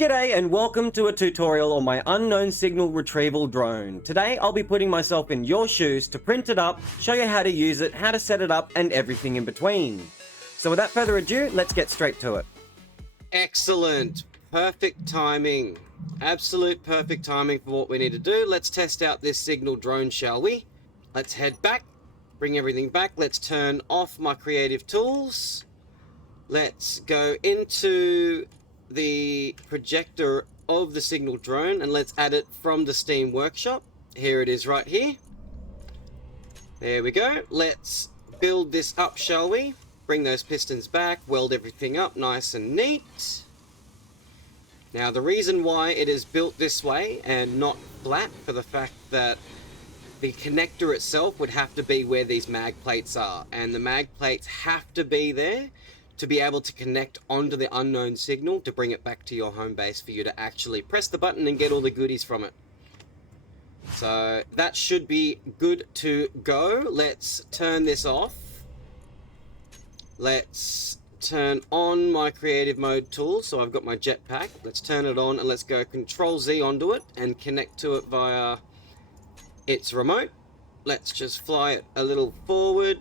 G'day and welcome to a tutorial on my Unknown Signal Retrieval Drone. Today I'll be putting myself in your shoes to print it up, show you how to use it, how to set it up, and everything in between. So without further ado, let's get straight to it. Excellent. Perfect timing. Absolute perfect timing for what we need to do. Let's test out this signal drone, shall we? Let's head back, bring everything back. Let's turn off my creative tools. Let's go into the projector of the signal drone and let's add it from the Steam workshop. Here it is right here. There we go. Let's build this up, shall we? Bring those pistons back, weld everything up nice and neat. Now the reason why it is built this way and not flat, for the fact that the connector itself would have to be where these mag plates are, and the mag plates have to be there to be able to connect onto the unknown signal to bring it back to your home base for you to actually press the button and get all the goodies from it. So that should be good to go. Let's turn this off. Let's turn on my creative mode tool. So I've got my jetpack. Let's turn it on and let's go Control Z onto it and connect to it via its remote. Let's just fly it a little forward.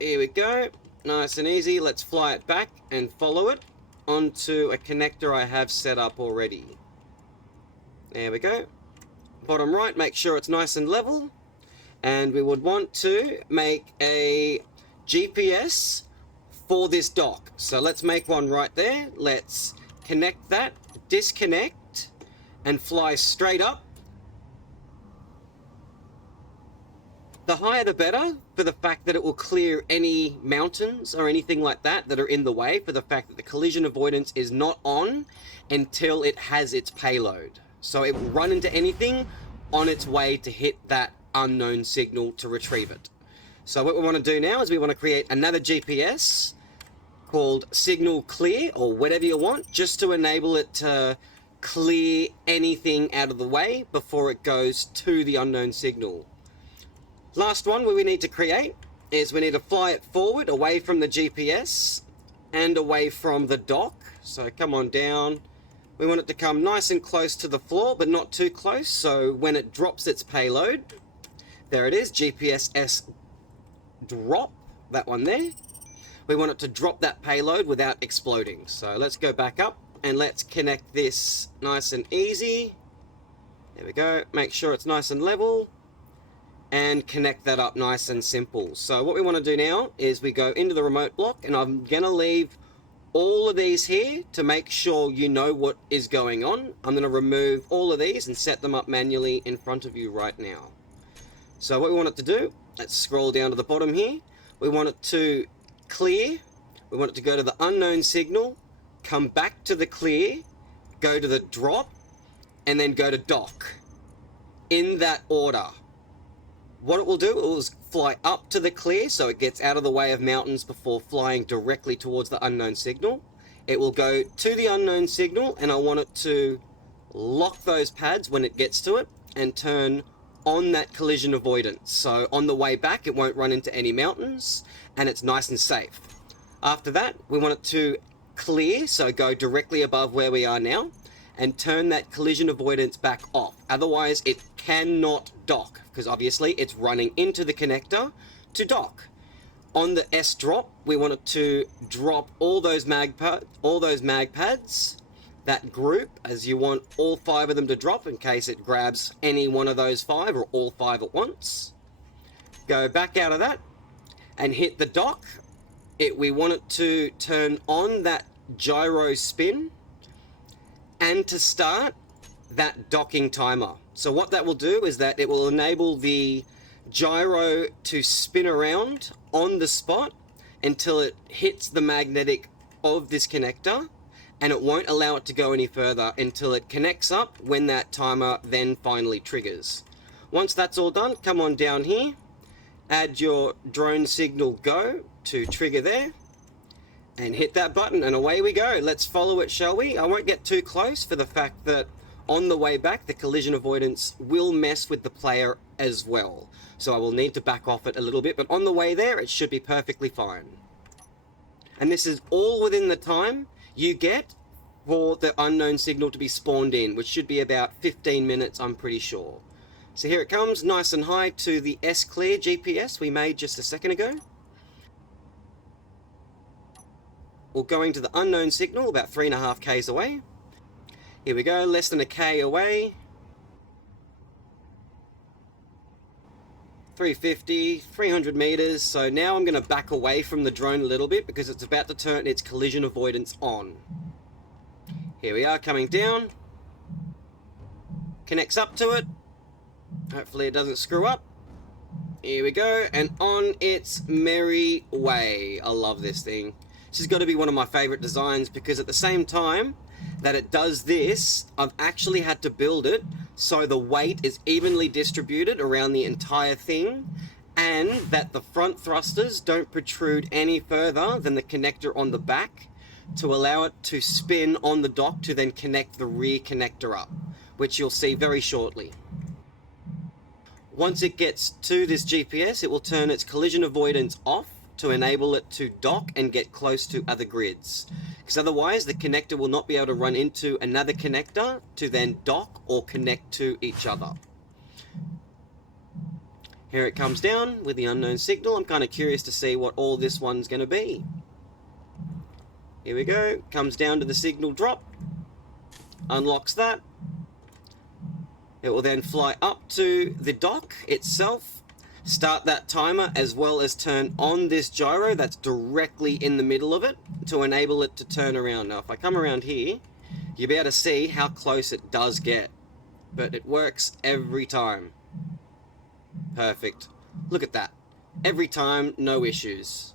Here we go. Nice and easy. Let's fly it back and follow it onto a connector I have set up already. There we go. Bottom right, make sure it's nice and level. And we would want to make a GPS for this dock. So let's make one right there. Let's connect that, disconnect, and fly straight up. The higher the better, for the fact that it will clear any mountains or anything like that that are in the way, for the fact that the collision avoidance is not on until it has its payload. So it will run into anything on its way to hit that unknown signal to retrieve it. So what we want to do now is we want to create another GPS called Signal Clear, or whatever you want, just to enable it to clear anything out of the way before it goes to the unknown signal. Last one we need to create is we need to fly it forward away from the GPS and away from the dock. So come on down. We want it to come nice and close to the floor, but not too close. So when it drops its payload, there it is, GPS S drop, that one there. We want it to drop that payload without exploding. So let's go back up and let's connect this nice and easy. There we go. Make sure it's nice and level. And connect that up nice and simple. So what we want to do now is we go into the remote block, and I'm going to leave all of these here to make sure you know what is going on. I'm going to remove all of these and set them up manually in front of you right now. So what we want it to do, let's scroll down to the bottom here. We want it to clear. We want it to go to the unknown signal, come back to the clear, go to the drop, and then go to dock. In that order. What it will do is fly up to the clear so it gets out of the way of mountains before flying directly towards the unknown signal. It will go to the unknown signal, and I want it to lock those pads when it gets to it and turn on that collision avoidance. So on the way back it won't run into any mountains and it's nice and safe. After that we want it to clear, so go directly above where we are now, and turn that collision avoidance back off. Otherwise it cannot dock, because obviously it's running into the connector to dock. On the S drop, we want it to drop all those mag pads, that group, as you want all 5 of them to drop in case it grabs any one of those 5 or all 5 at once. Go back out of that and hit the dock. We want it to turn on that gyro spin and to start that docking timer. So what that will do is that it will enable the gyro to spin around on the spot until it hits the magnetic of this connector, and it won't allow it to go any further until it connects up, when that timer then finally triggers. Once that's all done, come on down here, add your drone signal go to trigger there, and hit that button, and away we go. Let's follow it, shall we? I won't get too close, for the fact that on the way back the collision avoidance will mess with the player as well. So I will need to back off it a little bit, but on the way there it should be perfectly fine. And this is all within the time you get for the unknown signal to be spawned in, which should be about 15 minutes, I'm pretty sure. So here it comes, nice and high to the S-Clear GPS we made just a second ago. We're going to the unknown signal, about 3.5 Ks away. Here we go, less than a K away. 350, 300 meters. So now I'm going to back away from the drone a little bit because it's about to turn its collision avoidance on. Here we are, coming down. Connects up to it. Hopefully it doesn't screw up. Here we go, and on its merry way. I love this thing. This has got to be one of my favorite designs because at the same time that it does this, I've actually had to build it so the weight is evenly distributed around the entire thing, and that the front thrusters don't protrude any further than the connector on the back to allow it to spin on the dock to then connect the rear connector up, which you'll see very shortly. Once it gets to this GPS, it will turn its collision avoidance off to enable it to dock and get close to other grids. Because otherwise the connector will not be able to run into another connector to then dock or connect to each other. Here it comes down with the unknown signal. I'm kind of curious to see what all this one's going to be. Here we go. Comes down to the signal drop. Unlocks that. It will then fly up to the dock itself, start that timer, as well as turn on this gyro that's directly in the middle of it to enable it to turn around. Now, if I come around here, you'll be able to see how close it does get, but it works every time. Perfect. Look at that. Every time, no issues.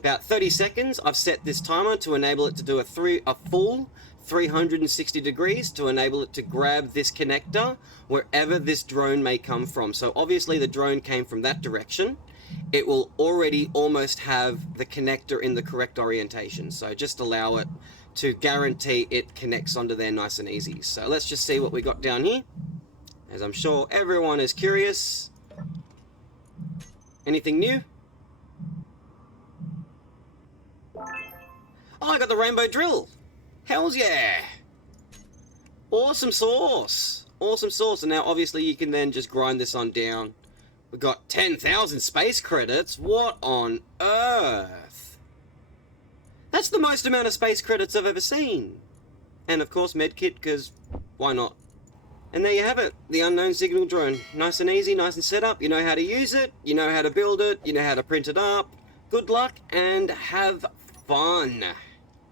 About 30 seconds, I've set this timer to enable it to do a full 360 degrees to enable it to grab this connector wherever this drone may come from. So obviously the drone came from that direction. It will already almost have the connector in the correct orientation. So just allow it to guarantee it connects onto there nice and easy. So let's just see what we got down here, as I'm sure everyone is curious. Anything new? Oh, I got the rainbow drill. Hells yeah! Awesome sauce! Awesome sauce. And now obviously you can then just grind this on down. We've got 10,000 space credits. What on earth? That's the most amount of space credits I've ever seen. And of course medkit, because why not? And there you have it, the Unknown Signal Drone. Nice and easy, nice and set up. You know how to use it, you know how to build it, you know how to print it up. Good luck and have fun.